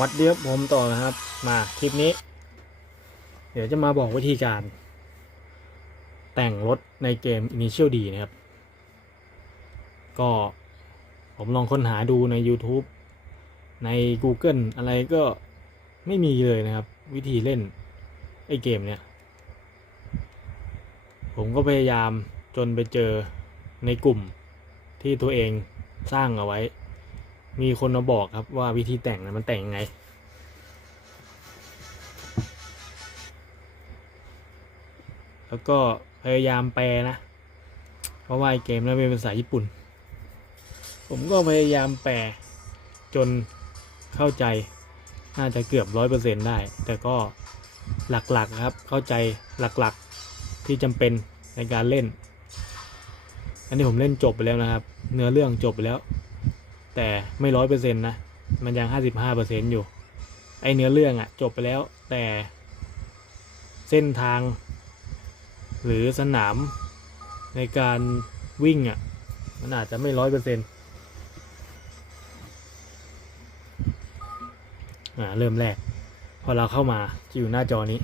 วัสดีครับผมต่อนะครับ มาคลิปนี้ เดี๋ยวจะมาบอกวิธีการ แต่งรถในเกม Initial D นะครับ ก็ผมลองค้นหาดูใน YouTube ใน Google อะไรก็ไม่มีเลยนะครับ วิธีเล่น ไอเกมเนี่ย ผมก็พยายามจนไปเจอในกลุ่มที่ตัวเองสร้างเอาไว้ มีคนมาบอกครับว่าวิธีแต่งนะมันแต่งยังไง แล้วก็พยายามแปลนะ เพราะว่าไอเกมนั้นเป็นภาษาญี่ปุ่น ผมก็พยายามแปลจนเข้าใจน่าจะเกือบร้อยเปอร์เซ็นได้ แต่ก็หลักๆครับ เข้าใจหลักๆที่จำเป็นในการเล่น อันนี้ผมเล่นจบไปแล้วนะครับ เนื้อเรื่องจบไปแล้ว แต่ไม่ร้อยเปอร์เซ็นต์นะ มันยังห้าสิบห้าเปอร์เซ็นต์อยู่ ไอเนื้อเรื่องอะจบไปแล้ว แต่เส้นทาง หรือสนามในการวิ่งอะมันอาจจะไม่ร้อยเปอร์เซ็นต์อ่าเริ่มแรก พอเราเข้ามาจะอยู่หน้าจอนี้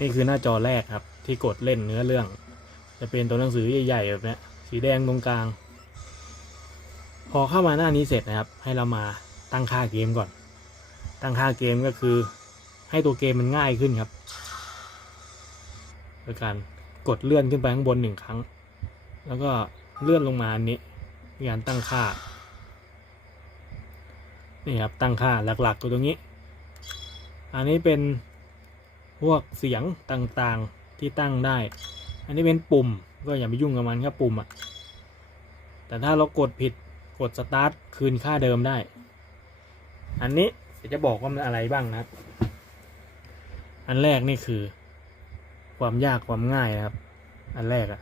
นี่คือหน้าจอแรกครับ ที่กดเล่นเนื้อเรื่อง จะเป็นตัวหนังสือใหญ่ๆแบบนี้สีแดงตรงกลาง พอเข้ามาหน้านี้เสร็จนะครับ ให้เรามาตั้งค่าเกมก่อน ตั้งค่าเกมก็คือ ให้ตัวเกมมันง่ายขึ้นครับโดยการกดเลื่อนขึ้นไปข้างบนหนึ่งครั้ง แล้วก็เลื่อนลงมาอันนี้มีการตั้งค่านี่ครับตั้งค่าหลักๆตัวตรงนี้ อันนี้เป็น พวกเสียงต่างๆที่ตั้งได้ อันนี้เป็นปุ่มก็อย่าไปยุ่งกับมันครับปุ่มอะ่ะ แต่ถ้าเรากดผิดกดสตาร์ทคืนค่าเดิมได้ อันนี้จะบอกว่ามันอะไรบ้างนะครับ อันแรกนี่คือ ความยากความง่ายนะครับ อันแรกอะ่ะ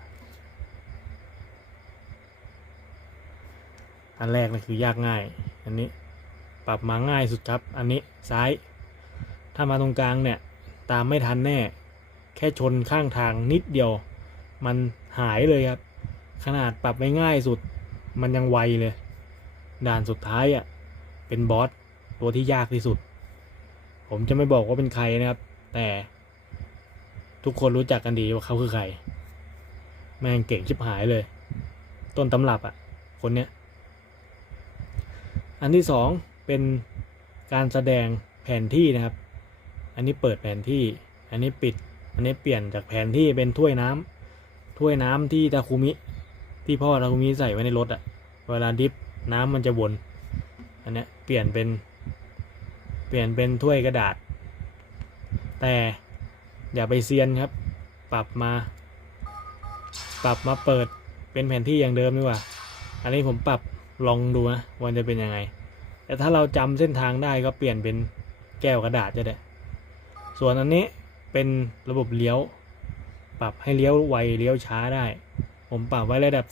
อันแรกนี่คือยากง่าย อันนี้ปรับมาง่ายสุดครับ อันนี้ซ้าย ถ้ามาตรงกลางเนี่ย ตามไม่ทันแน่ แค่ชนข้างทางนิดเดียว มันหายเลยครับ ขนาดปรับไม่ง่ายสุด มันยังไวเลย ด่านสุดท้ายอะ่ะ เป็นบอสตัวที่ยากที่สุด ผมจะไม่บอกว่าเป็นใครนะครับ แต่ทุกคนรู้จักกันดีว่าเขาคือใคร แม่งเก่งชิบหายเลย ต้นตำรับอะ่ะ คนเนี้ย อันที่สองเป็นการแสดงแผนที่นะครับ อันนี้เปิดแผนที่ อันนี้ปิด อันนี้เปลี่ยนจากแผนที่เป็นถ้วยน้ำถ้วยน้ำที่ตาคุมิ ที่พ่อตาคุมิใส่ไว้ในรถอะเวลาดิฟน้ำมันจะวนอันเนี้ยเปลี่ยนเป็น เปลี่ยนเป็นถ้วยกระดาษ แต่อย่าไปเซียนครับ ปรับมา ปรับมาเปิดเป็นแผนที่อย่างเดิมดีกว่า อันนี้ผมปรับลองดูนะว่าจะเป็นยังไง แต่ถ้าเราจำเส้นทางได้ก็เปลี่ยนเป็นแก้วกระดาษจะได้ ส่วนอันนี้เป็นระบบเลี้ยว ปรับให้เลี้ยวไวเลี้ยวช้าได้ ผมปรับไว้ระดับ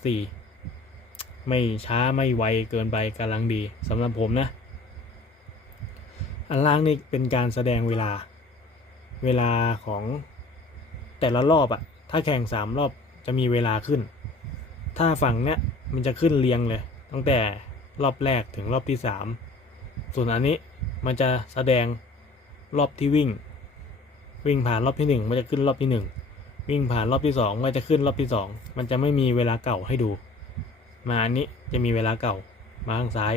4 ไม่ช้าไม่ไวเกินไปกำลังดีสำหรับผมนะ อันล่างนี่เป็นการแสดงเวลา เวลาของแต่ละรอบอะถ้าแข่ง 3 รอบจะมีเวลาขึ้น ถ้าฝั่งเนี้ยมันจะขึ้นเรียงเลย ตั้งแต่รอบแรกถึงรอบที่ 3 ส่วนอันนี้มันจะแสดงรอบที่วิ่ง วิ่งผ่านรอบที่หนึ่งมันจะขึ้นรอบที่หนึ่งวิ่งผ่านรอบที่สองมันจะขึ้นรอบที่สองมันจะไม่มีเวลาเก่าให้ดู มาอันนี้จะมีเวลาเก่ามาข้างซ้าย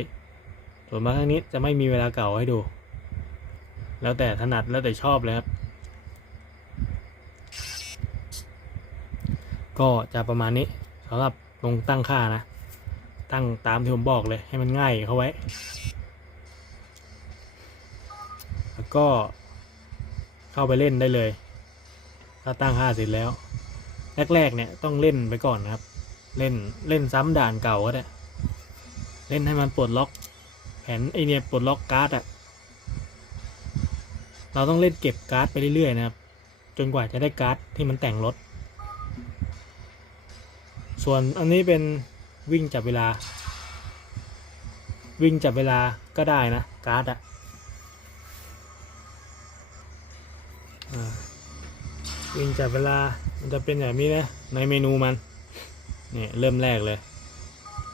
ส่วนมาข้างนี้จะไม่มีเวลาเก่าให้ดู แล้วแต่ถนัดแล้วแต่ชอบเลยครับ ก็จะประมาณนี้สำหรับลงตั้งค่านะ ตั้งตามที่ผมบอกเลยให้มันง่ายเข้าไว้ แล้วก็ เข้าไปเล่นได้เลย ถ้าตั้งค่าเสร็จแล้ว แรกๆเนี่ยต้องเล่นไปก่อนนะครับ เล่นเล่นซ้ำด่านเก่าก็ได้เล่นให้มันปลดล็อก แผนไอเนี่ยปลดล็อกการ์ดอะเราต้องเล่นเก็บการ์ดไปเรื่อยๆนะครับ จนกว่าจะได้การ์ดที่มันแต่งรถ ส่วนอันนี้เป็นวิ่งจับเวลา วิ่งจับเวลาก็ได้นะการ์ดอะ วิ่งจับเวลา มันจะเป็นแบบนี้นะ ในเมนูมันเนี่ยเริ่มแรกเลย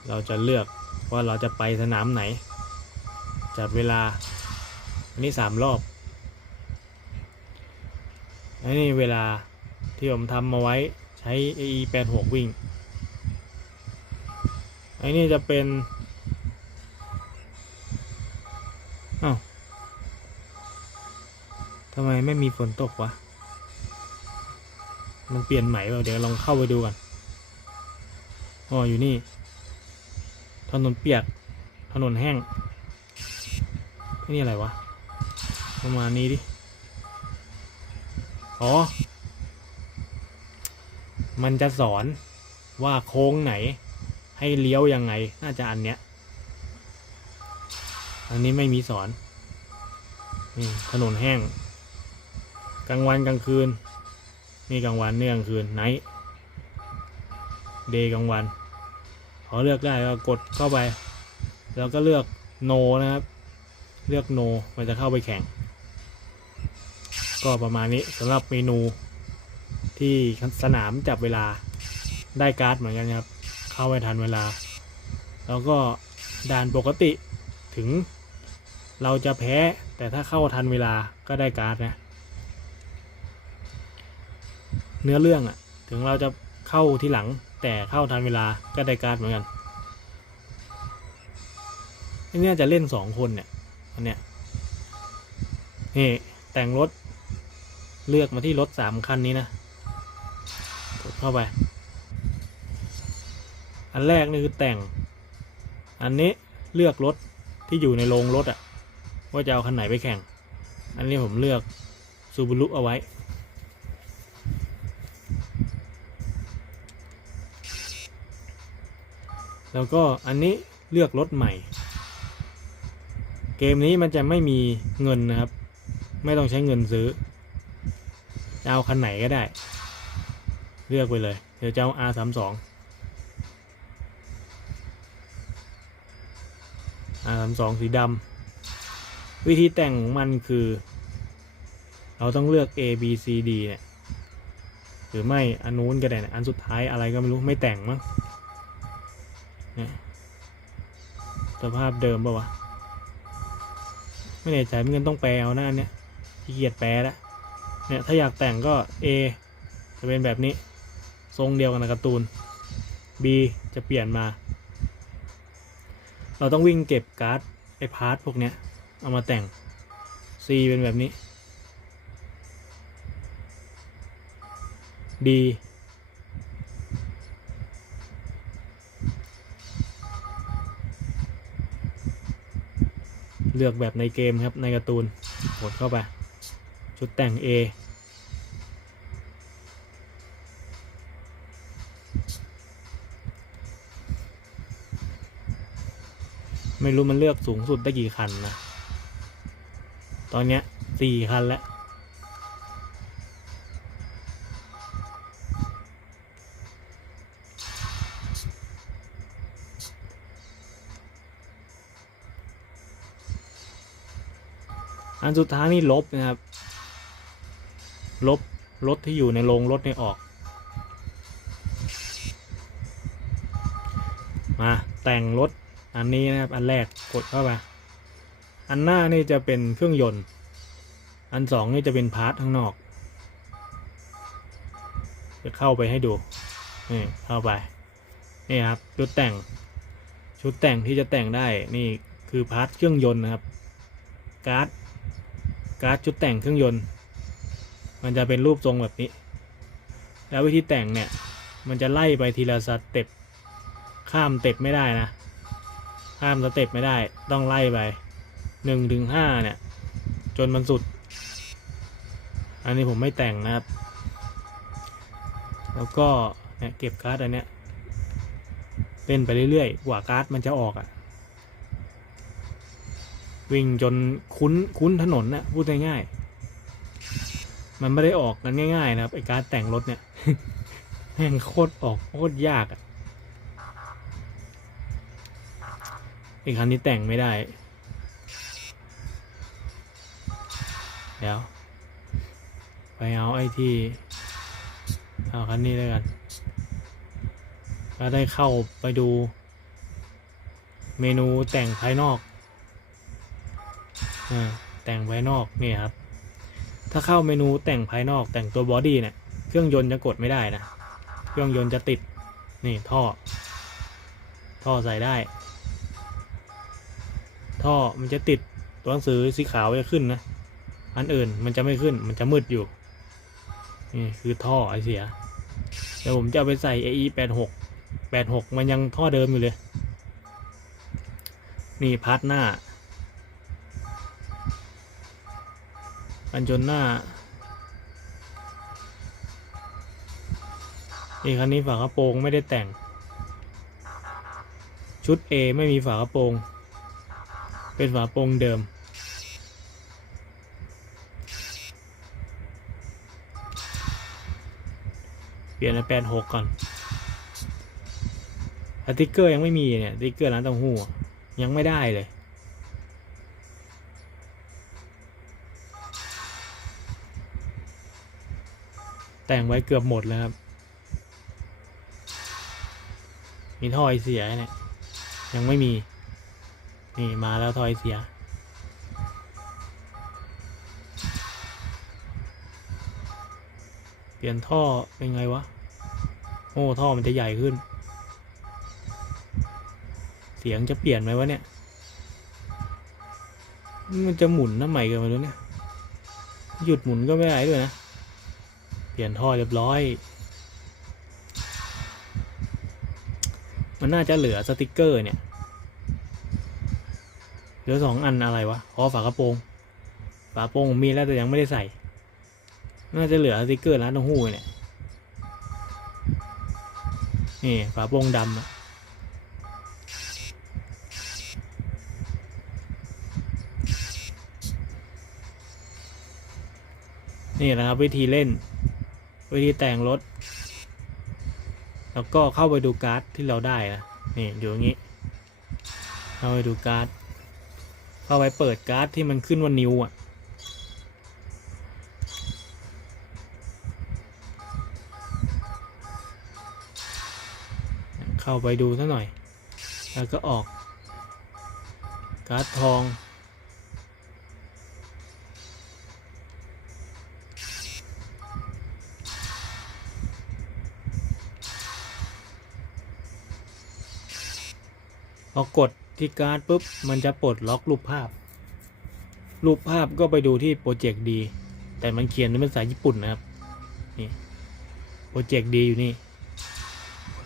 เราจะเลือกว่าเราจะไปสนามไหน จับเวลา อันนี้สามรอบ อันนี้เวลาที่ผมทำมาไว้ใช้ AE 8 6วิ่ง อันนี้จะเป็นอ้าวทำไมไม่มีฝนตกวะ มันเปลี่ยนใหม่เปล่าเดี๋ยวลองเข้าไปดูกันอ๋ออยู่นี่ ถนนเปียก ถนนแห้ง นี่อะไรวะ ประมาณนี้ดิ อ๋อ มันจะสอนว่าโค้งไหน ให้เลี้ยวยังไง น่าจะอันเนี้ย อันนี้ไม่มีสอน นี่ถนนแห้ง กลางวันกลางคืน นี่กลางวันนี่กลางคืนไนท์เดย์กลางวันพอเลือกได้ก็กดเข้าไป แล้วก็เลือกโนนะครับ เลือกโนมันจะเข้าไปแข่ง ก็ประมาณนี้สำหรับเมนูที่สนามจับเวลาได้การ์ดเหมือนกันครับ เข้าไปทันเวลา แล้วก็ด่านปกติถึงเราจะแพ้แต่ถ้าเข้าทันเวลาก็ได้การ์ดนะ เนื้อเรื่องอะถึงเราจะเข้าทีหลังแต่เข้าทันเวลาก็ได้การ์ดเหมือนกันอันเนี้ยจะเล่นสองคนเนี่ยอันเนี้ยนี่แต่งรถเลือกมาที่รถสามคันนี้นะกดเข้าไป อันแรกนี่คือแต่ง อันนี้เลือกรถที่อยู่ในโรงรถอะว่าจะเอาคันไหนไปแข่ง อันนี้ผมเลือกซูบูรุเอาไว้ แล้วก็อันนี้เลือกรถใหม่ เกมนี้มันจะไม่มีเงินนะครับ ไม่ต้องใช้เงินซื้อจะเอาคันไหนก็ได้ เลือกไปเลย เดี๋ยวจะเอา R 3 2 R 3 2 สีดำวิธีแต่งของมันคือ เราต้องเลือก A B C D เนี่ยหรือไม่อันนู้นก็ได้นะอันสุดท้ายอะไรก็ไม่รู้ไม่แต่งมั้ง สภาพเดิมปะวะ ไม่แน่ใจไม่งั้นต้องแปลเอาหน้าเนี่ยขี้เกียจแปลล้วเนี่ยถ้าอยากแต่งก็ A จะเป็นแบบนี้ ทรงเดียวกันในการ์ตูน B จะเปลี่ยนมา เราต้องวิ่งเก็บการ์ดไอพาร์ทพวกเนี้ย เอามาแต่ง C เป็นแบบนี้ D เลือกแบบในเกมครับในการ์ตูนกดเข้าไป ชุดแต่ง A ไม่รู้มันเลือกสูงสุดได้กี่คันนะ ตอนเนี้ยสี่คันแล้ว อันสุดท้ายนี่ลบนะครับ ลบรถที่อยู่ในโรงรถนี่ออก มาแต่งรถอันนี้นะครับ อันแรกกดเข้าไปอันหน้านี่จะเป็นเครื่องยนต์ อันสองนี่จะเป็นพาร์ทข้างนอก จะเข้าไปให้ดูนี่เข้าไปนี่ครับชุดแต่งชุดแต่งที่จะแต่งได้นี่คือพาร์ทเครื่องยนต์นะครับการ์ด การ์ดชุดแต่งเครื่องยนต์ มันจะเป็นรูปทรงแบบนี้ แล้ววิธีแต่งเนี่ย มันจะไล่ไปทีละสเต็ปข้ามเต็ปไม่ได้นะ ข้ามสเต็ปไม่ได้ต้องไล่ไปหนึ่งถึงห้าเนี่ย จนมันสุด อันนี้ผมไม่แต่งนะครับ แล้วก็เนี่ยเก็บการ์ดอันเนี้ยเล่นไปเรื่อยๆกว่าการ์ดมันจะออกอะ่ะ วิ่งจนคุ้นคุ้นถนนน่ะพูดง่ายๆมันไม่ได้ออกกันง่าย ๆ นะครับไอการแต่งรถเนี่ยแม่งโคตรออกโคตรยากอะ่ะไอคันนี้แต่งไม่ได้เดี๋ยวไปเอาไอที่เอาคันนี้แล้วกันก็ได้เข้าไปดูเมนูแต่งภายนอก แต่งภายนอกนี่ครับ ถ้าเข้าเมนูแต่งภายนอกแต่งตัวบอดี้เนี่ยเครื่องยนต์จะกดไม่ได้นะ เครื่องยนต์จะติด นี่ท่อ ท่อใส่ได้ ท่อมันจะติดตัวหนังสือสีขาวจะขึ้นนะ อันอื่นมันจะไม่ขึ้น มันจะมืดอยู่ นี่คือท่อไอเสีย เดี๋ยวผมจะเอาไปใส่ AE 8 6 8 6 มันยังท่อเดิมอยู่เลย นี่พาร์ทหน้า กันจนหน้านี่คันนี้ฝากระโปรงไม่ได้แต่ง ชุด A ไม่มีฝากระโปรง เป็นฝากระโปรงเดิม เปลี่ยนเป็นแปดหกก่อนสติ๊กเกอร์ยังไม่มีเนี่ยสติ๊กเกอร์ร้านเต้าหู้ยังไม่ได้เลย แต่งไว้เกือบหมดแล้วครับ มีท่อไอเสียเนี่ย ยังไม่มี นี่มาแล้วท่อไอเสีย เปลี่ยนท่อเป็นไงวะ โอ้ท่อมันจะใหญ่ขึ้น เสียงจะเปลี่ยนไหมวะเนี่ย มันจะหมุนน้ำใหม่กันมาแล้วเนี่ย หยุดหมุนก็ไม่ได้ด้วยนะ เปลี่ยนท่อเรียบร้อย มันน่าจะเหลือสติกเกอร์เนี่ย เหลือสองอันอะไรวะ อ๋อฝากระโปรง ฝากระโปรงมีแล้วแต่ยังไม่ได้ใส่ น่าจะเหลือสติกเกอร์ร้านเต้าหู้เนี่ย นี่ฝากระโปรงดำอะนี่นะครับวิธีเล่น วิธีแต่งรถ แล้วก็เข้าไปดูการ์ดที่เราได้นะนี่อยู่อย่างนี้เข้าไปดูการ์ดเข้าไปเปิดการ์ดที่มันขึ้นว่านิวอะเข้าไปดูซะหน่อย แล้วก็ออก การ์ดทอง พอกดที่การ์ดปุ๊บ มันจะปลดล็อกรูปภาพ รูปภาพก็ไปดูที่โปรเจกต์ดี แต่มันเขียนเป็นภาษาญี่ปุ่นนะครับ นี่ โปรเจกต์ดีอยู่นี่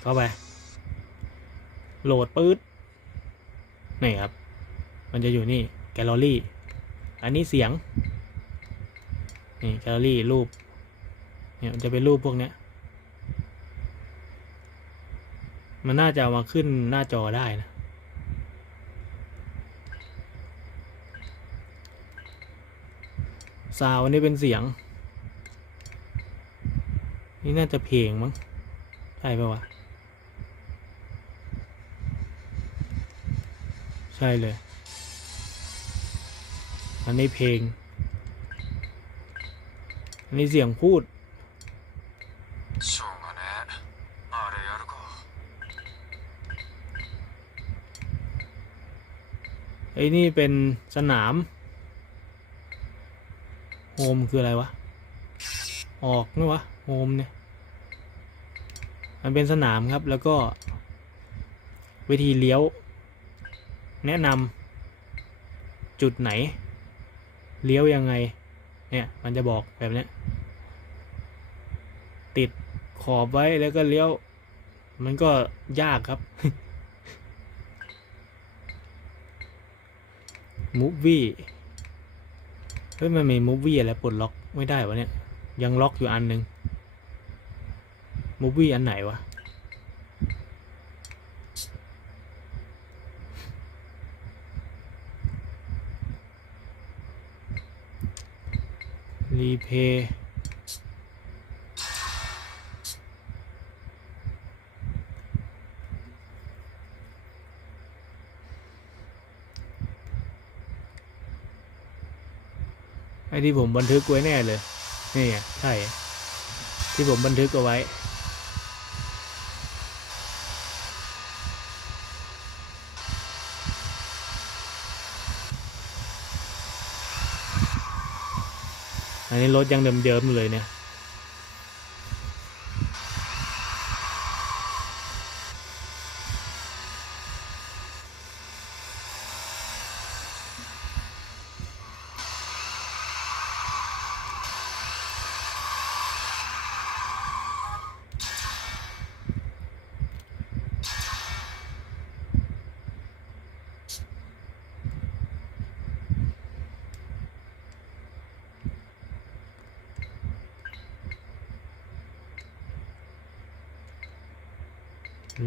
เข้าไป โหลดปื๊ด นี่ครับ มันจะอยู่นี่ แกลเลอรี่ อันนี้เสียง นี่แกลเลอรี่รูป เนี่ยมันจะเป็นรูปพวกเนี้ยมันน่าจะเอามาขึ้นหน้าจอได้นะ ซาวันนี้เป็นเสียง นี่น่าจะเพลงมั้งใช่ปะวะ ใช่เลย อันนี้เพลง อันนี้เสียงพูดไอ้นี่เป็นสนาม โฮมคืออะไรวะ ออกนี่วะโฮมเนี่ย มันเป็นสนามครับแล้วก็ วิธีเลี้ยว แนะนำจุดไหน เลี้ยวยังไง เนี่ยมันจะบอกแบบนี้ติดขอบไว้แล้วก็เลี้ยว มันก็ยากครับมูฟวี่ เฮ้ยมันมีมูฟวี่อะไรปลดล็อกไม่ได้วะเนี่ย ยังล็อกอยู่อันหนึ่งมูฟวี่อันไหนวะรีเพย์ อ้ที่ผมบันทึกไว้แน่เลย นี่ไงใช่ ที่ผมบันทึกเอาไว้ อันนี้รถยังเดิมๆอยู่เลยเนี่ย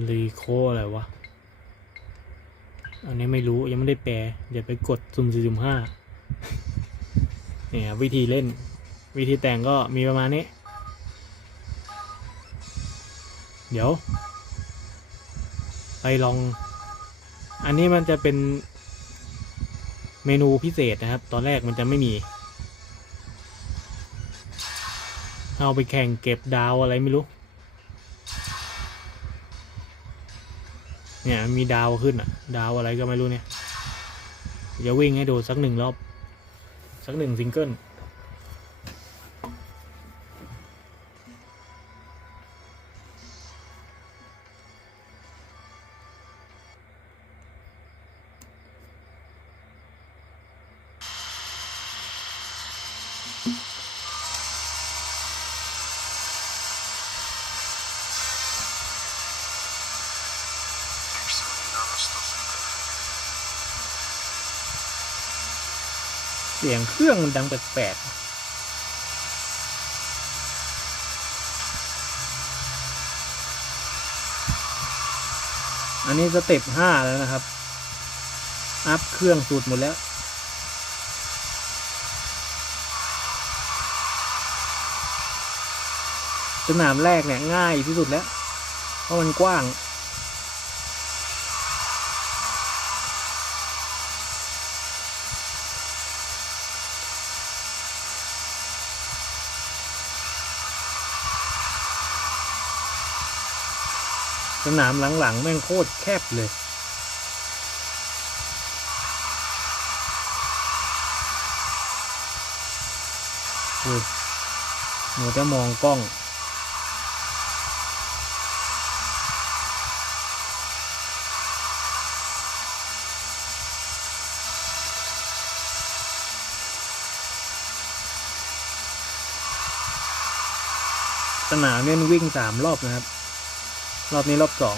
รีโคอะไรวะ อันนี้ไม่รู้ยังไม่ได้แปลอย่าไปกดซุ่มสี่ซุ่มห้าเนี่ยครับวิธีเล่น วิธีแต่งก็มีประมาณนี้ เดี๋ยว ไปลอง อันนี้มันจะเป็นเมนูพิเศษนะครับ ตอนแรกมันจะไม่มี เอาไปแข่งเก็บดาวอะไรไม่รู้ เนี่ยมีดาวขึ้นอะ ดาวอะไรก็ไม่รู้เนี่ยเดี๋ยววิ่งให้ดูสักหนึ่งรอบ สักหนึ่งซิงเกิล สียงเครื่องมันดังแปลกๆอันนี้สเต็ปห้าแล้วนะครับ อัพเครื่องสุดหมดแล้วสนามแรกเนี่ยง่ายที่สุดแล้ว เพราะมันกว้าง นามหลังๆ แม่งโคตรแคบเลย อุ้ยหนูจะมองกล้องสนามเนี่ยมันวิ่งสามรอบนะครับ รอบนี้รอบสอง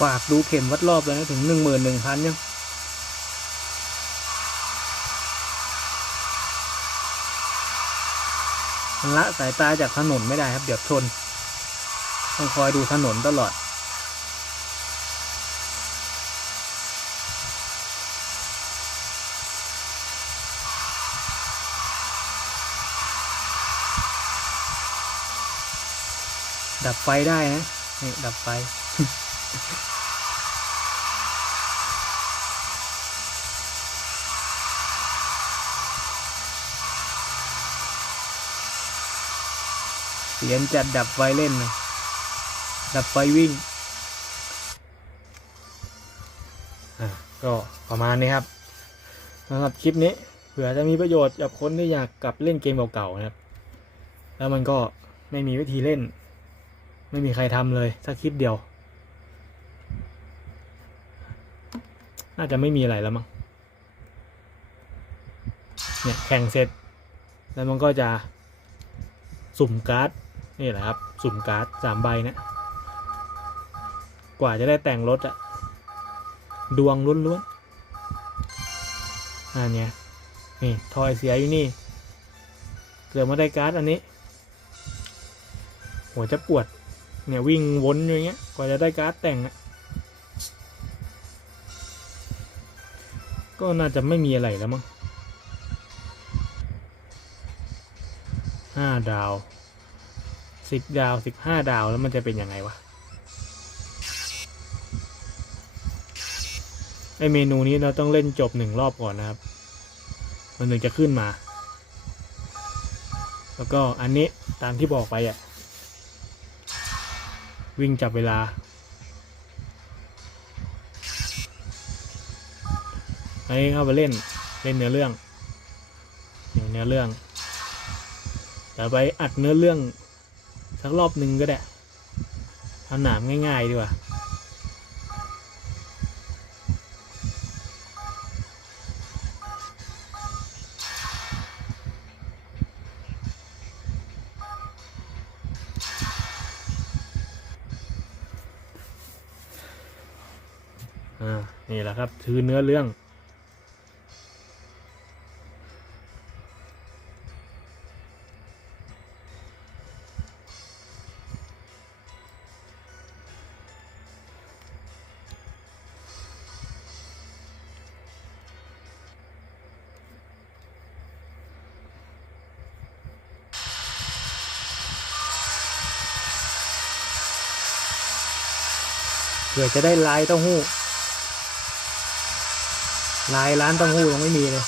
ฝากดูเข็มวัดรอบเลยนะถึงหนึ่งหมื่นหนึ่งพันยังละสายตาจากถนนไม่ได้ครับ เดี๋ยวชน ต้องคอยดูถนนตลอด ดับไฟได้นะ นี่ ดับไฟ เสียนจัดดับไฟเล่นนะดับไฟวิ่ง อะก็ประมาณนี้ครับสำหรับคลิปนี้ เผื่อจะมีประโยชน์กับคนที่อยากกลับเล่นเกมเก่าๆนะครับ แล้วมันก็ไม่มีวิธีเล่น ไม่มีใครทำเลย สักคลิปเดียว น่าจะไม่มีอะไรแล้วมั้งเนี่ยแข่งเสร็จ แล้วมันก็จะสุ่มการ์ดนี่แหละครับสุ่มการ์ดสามใบนะกว่าจะได้แต่งรถอะดวงล้วนๆอันเนี้ยนี่ทอยเสียอยู่นี่เกิดมาได้การ์ดอันนี้หัวจะปวดเนี่ยวิ่งวนอย่างเงี้ยกว่าจะได้การ์ดแต่งอะ ก็น่าจะไม่มีอะไรแล้วมั้งห้าดาวสิบดาวสิบห้าดาวแล้วมันจะเป็นยังไงวะไอเมนูนี้เราต้องเล่นจบหนึ่งรอบก่อนนะครับ มันถึงจะขึ้นมา แล้วก็อันนี้ตามที่บอกไปอะ วิ่งจับเวลา อันนี้เข้าไปเล่นเล่นเนื้อเรื่องเนื้อเรื่องเดี๋ยวไปอัดเนื้อเรื่องสักรอบหนึ่งก็ได้ทำหนามง่าย ๆ ดีกว่าอ่านี่แหละครับคือเนื้อเรื่อง ผื่อจะได้ลายเต้าหู้ลายร้านเต้าหู้ยังไม่มีเลย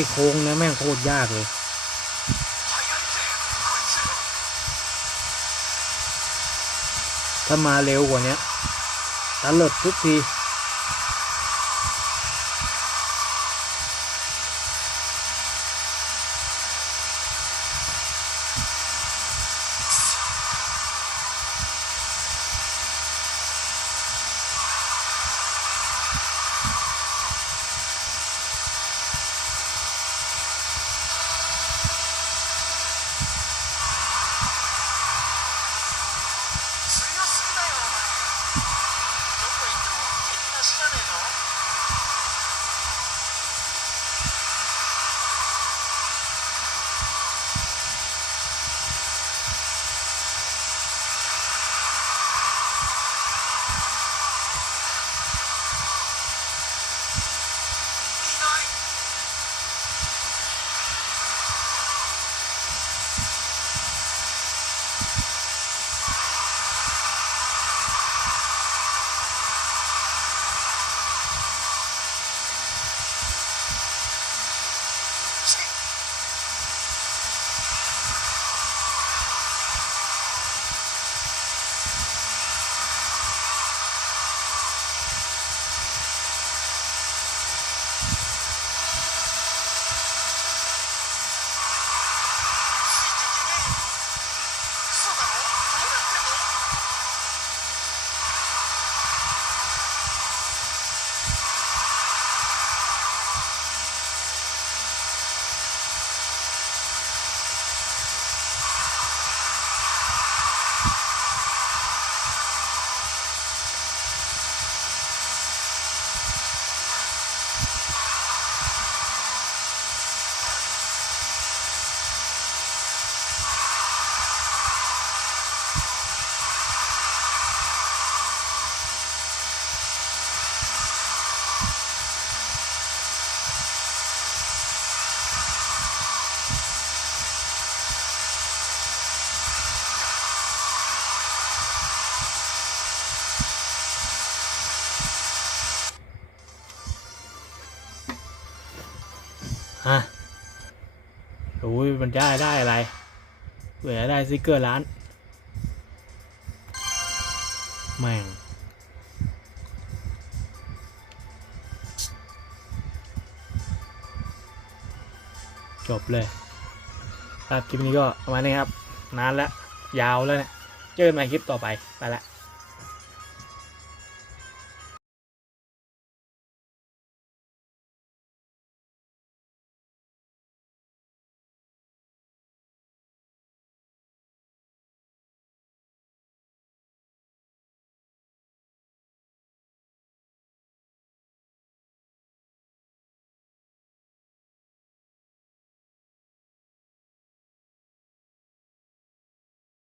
อ้โค้งนะแม่งโคตรยากเลยถ้ามาเร็วกว่านี้ตะเลิดทุกที รู้ยมันได้ได้อะไรเผื่อได้สติกเกอร์ร้าน แม่ง จบเลยครับคลิปนี้ก็ประมาณนี้ครับ นานแล้ว ยาวแล้วเนี่ยเจอกันใหม่คลิปต่อไป ไปละ